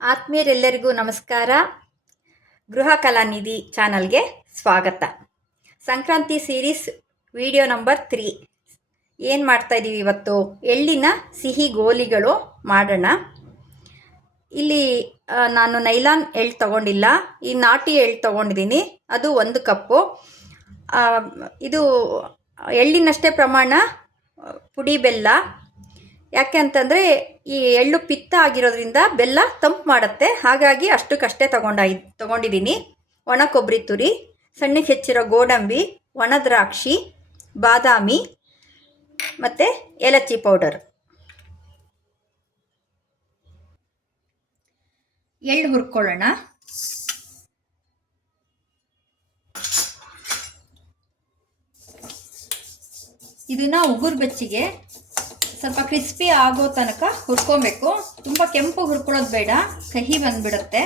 ಆತ್ಮೀಯರೆಲ್ಲರಿಗೂ ನಮಸ್ಕಾರ. ಗೃಹ ಕಲಾನಿಧಿ ಚಾನಲ್ಗೆ ಸ್ವಾಗತ. ಸಂಕ್ರಾಂತಿ ಸೀರೀಸ್ ವಿಡಿಯೋ ನಂಬರ್ 3 ಏನು ಮಾಡ್ತಾಯಿದ್ದೀವಿ ಇವತ್ತು? ಎಳ್ಳಿನ ಸಿಹಿ ಗೋಲಿಗಳು ಮಾಡೋಣ. ಇಲ್ಲಿ ನಾನು ನೈಲಾನ್ ಎಳ್ಳು ತೊಗೊಂಡಿಲ್ಲ, ಈ ನಾಟಿ ಎಳ್ಳು ತೊಗೊಂಡಿದ್ದೀನಿ. ಅದು 1 ಕಪ್ಪು. ಇದು ಎಳ್ಳಿನಷ್ಟೇ ಪ್ರಮಾಣ ಪುಡಿ ಬೆಲ್ಲ. ಯಾಕೆ ಅಂತಂದರೆ ಈ ಎಳ್ಳು ಪಿತ್ತ ಆಗಿರೋದ್ರಿಂದ ಬೆಲ್ಲ ತಂಪು ಮಾಡುತ್ತೆ, ಹಾಗಾಗಿ ಅಷ್ಟಕ್ಕಷ್ಟೇ ತೊಗೊಂಡಿದ್ದೀನಿ. ಒಣ ಕೊಬ್ಬರಿ ತುರಿ, ಸಣ್ಣಗೆ ಹೆಚ್ಚಿರೋ ಗೋಡಂಬಿ, ಒಣ ದ್ರಾಕ್ಷಿ, ಬಾದಾಮಿ ಮತ್ತು ಏಲಕ್ಕಿ ಪೌಡರ್. ಎಳ್ಳು ಹುರ್ಕೊಳ್ಳೋಣ. ಇದನ್ನು ಉಗುರು ಬೆಚ್ಚಿಗೆ ಸ್ವಲ್ಪ ಕ್ರಿಸ್ಪಿ ಆಗೋ ತನಕ ಹುರ್ಕೊಬೇಕು. ತುಂಬ ಕೆಂಪು ಹುರ್ಕೊಳ್ಳೋದು ಬೇಡ, ಕಹಿ ಬಂದುಬಿಡುತ್ತೆ.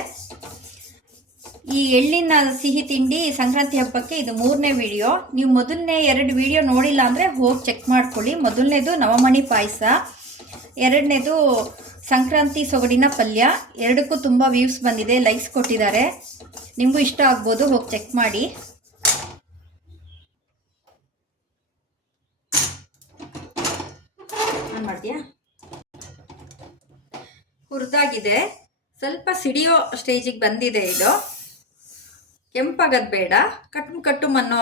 ಈ ಎಳ್ಳಿನ ಸಿಹಿ ತಿಂಡಿ ಸಂಕ್ರಾಂತಿ ಹಬ್ಬಕ್ಕೆ ಇದು 3ನೇ ವಿಡಿಯೋ. ನೀವು ಮೊದಲನೇ 2 ವಿಡಿಯೋ ನೋಡಿಲ್ಲ ಅಂದರೆ ಹೋಗಿ ಚೆಕ್ ಮಾಡ್ಕೊಳ್ಳಿ. ಮೊದಲನೇದು ನವಮಣಿ ಪಾಯಸ, 2ನೇದು ಸಂಕ್ರಾಂತಿ ಸೊಗಡಿನ ಪಲ್ಯ. 2ಕ್ಕೂ ತುಂಬ ವ್ಯೂಸ್ ಬಂದಿದೆ, ಲೈಕ್ಸ್ ಕೊಟ್ಟಿದ್ದಾರೆ. ನಿಮಗೂ ಇಷ್ಟ ಆಗ್ಬೋದು, ಹೋಗಿ ಚೆಕ್ ಮಾಡಿ. ಮಾಡ್ತೀಯಾ? ಹುರಿದಾಗಿದೆ, ಸ್ವಲ್ಪ ಸಿಡಿಯೋ ಸ್ಟೇಜಿಗೆ ಬಂದಿದೆ. ಇದು ಕೆಂಪಾಗದು ಬೇಡ, ಕಟ್ಟು ಅನ್ನೋ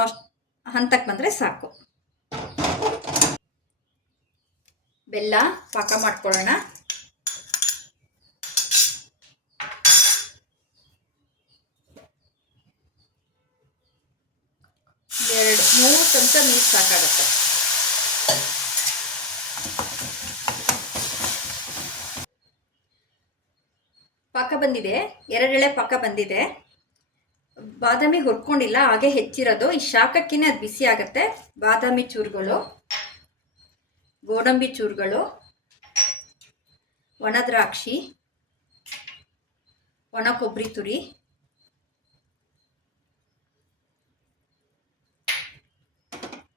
ಹಂತಕ್ಕೆ ಬಂದರೆ ಸಾಕು. ಬೆಲ್ಲ ಪಾಕ ಮಾಡ್ಕೊಳ್ಳೋಣ. ಮೂರು ಚಮಚ ನೀರು ಸಾಕಾಗುತ್ತೆ. ಪಾಕ ಬಂದಿದೆ, 2 ಎಳೆ ಪಾಕ ಬಂದಿದೆ. ಬಾದಾಮಿ ಹುರ್ಕೊಂಡಿಲ್ಲ, ಹಾಗೆ ಹೆಚ್ಚಿರೋದು. ಈ ಶಾಖಕ್ಕಿನೇ ಅದು ಬಿಸಿ ಆಗುತ್ತೆ. ಬಾದಾಮಿ ಚೂರುಗಳು, ಗೋಡಂಬಿ ಚೂರುಗಳು, ಒಣ ದ್ರಾಕ್ಷಿ, ಒಣ ಕೊಬ್ಬರಿ ತುರಿ,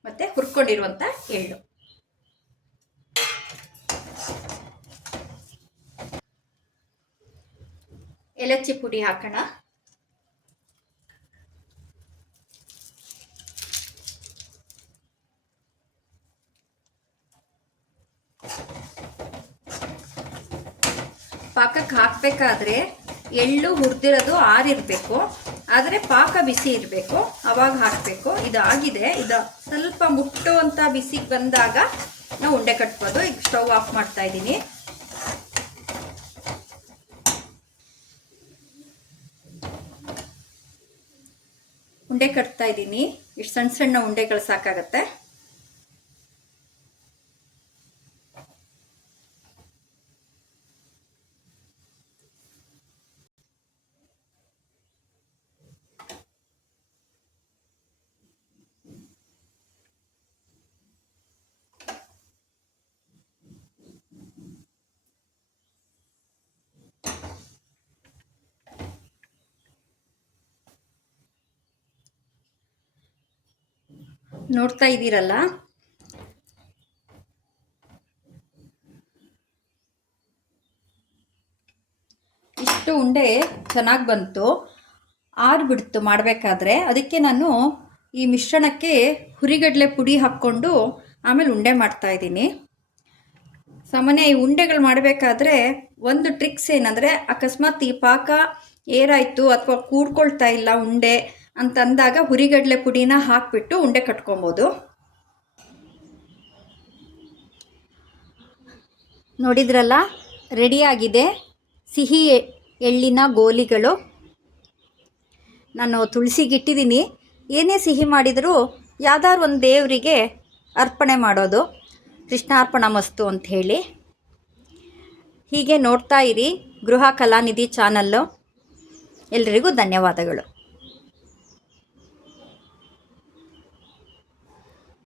ಮತ್ತು ಹುರ್ಕೊಂಡಿರುವಂಥ ಎಳ್ಳು. ಏಲಕ್ಕಿ ಪುಡಿ ಹಾಕೋಣ. ಪಾಕಕ್ಕೆ ಹಾಕಬೇಕಾದ್ರೆ ಎಳ್ಳು ಹುರಿದಿರೋದು ಆರಿರಬೇಕು, ಆದರೆ ಪಾಕ ಬಿಸಿ ಇರಬೇಕು, ಆವಾಗ ಹಾಕಬೇಕು. ಇದಾಗಿದೆ, ಇದು ಸ್ವಲ್ಪ ಮುಟ್ಟುವಂಥ ಬಿಸಿಗೆ ಬಂದಾಗ ನಾವು ಉಂಡೆ ಕಟ್ಬೋದು. ಈಗ ಸ್ಟವ್ ಆಫ್ ಮಾಡ್ತಾ ಇದ್ದೀನಿ. ಉಂಡೆ ಕಟ್ತಾ ಇದ್ದೀನಿ. ಇಷ್ಟು ಸಣ್ಣ ಸಣ್ಣ ಉಂಡೆಗಳು ಸಾಕಾಗತ್ತೆ. ನೋಡ್ತಾ ಇದ್ದೀರಲ್ಲ, ಇಷ್ಟು ಉಂಡೆ ಚೆನ್ನಾಗಿ ಬಂತು. ಆರಿಬಿಡ್ತು ಮಾಡಬೇಕಾದ್ರೆ. ಅದಕ್ಕೆ ನಾನು ಈ ಮಿಶ್ರಣಕ್ಕೆ ಹುರಿಗಡಲೆ ಪುಡಿ ಹಾಕ್ಕೊಂಡು ಆಮೇಲೆ ಉಂಡೆ ಮಾಡ್ತಾಯಿದ್ದೀನಿ. ಸಾಮಾನ್ಯ ಈ ಉಂಡೆಗಳು ಮಾಡಬೇಕಾದ್ರೆ ಒಂದು ಟ್ರಿಕ್ಸ್ ಏನಂದರೆ, ಅಕಸ್ಮಾತ್ ಈ ಪಾಕ ಏರಾಯಿತು ಅಥವಾ ಕೂಡ್ಕೊಳ್ತಾ ಇಲ್ಲ ಉಂಡೆ ಅಂತಂದಾಗ ಹುರಿಗಡಲೆ ಪುಡಿನ ಹಾಕಿಬಿಟ್ಟು ಉಂಡೆ ಕಟ್ಕೊಬೋದು. ನೋಡಿದ್ರಲ್ಲ, ರೆಡಿಯಾಗಿದೆ ಸಿಹಿ ಎಳ್ಳಿನ ಗೋಲಿಗಳು. ನಾನು ತುಳಸಿಗಿಟ್ಟಿದ್ದೀನಿ. ಏನೇ ಸಿಹಿ ಮಾಡಿದರೂ ಯಾವ್ದಾದ್ರು ಒಂದು ದೇವರಿಗೆ ಅರ್ಪಣೆ ಮಾಡೋದು, ಕೃಷ್ಣಾರ್ಪಣ ಮಸ್ತು ಅಂಥೇಳಿ. ಹೀಗೆ ನೋಡ್ತಾ ಇರಿ ಗೃಹ ಕಲಾನಿಧಿ ಚಾನಲ್ಲು. ಎಲ್ರಿಗೂ ಧನ್ಯವಾದಗಳು.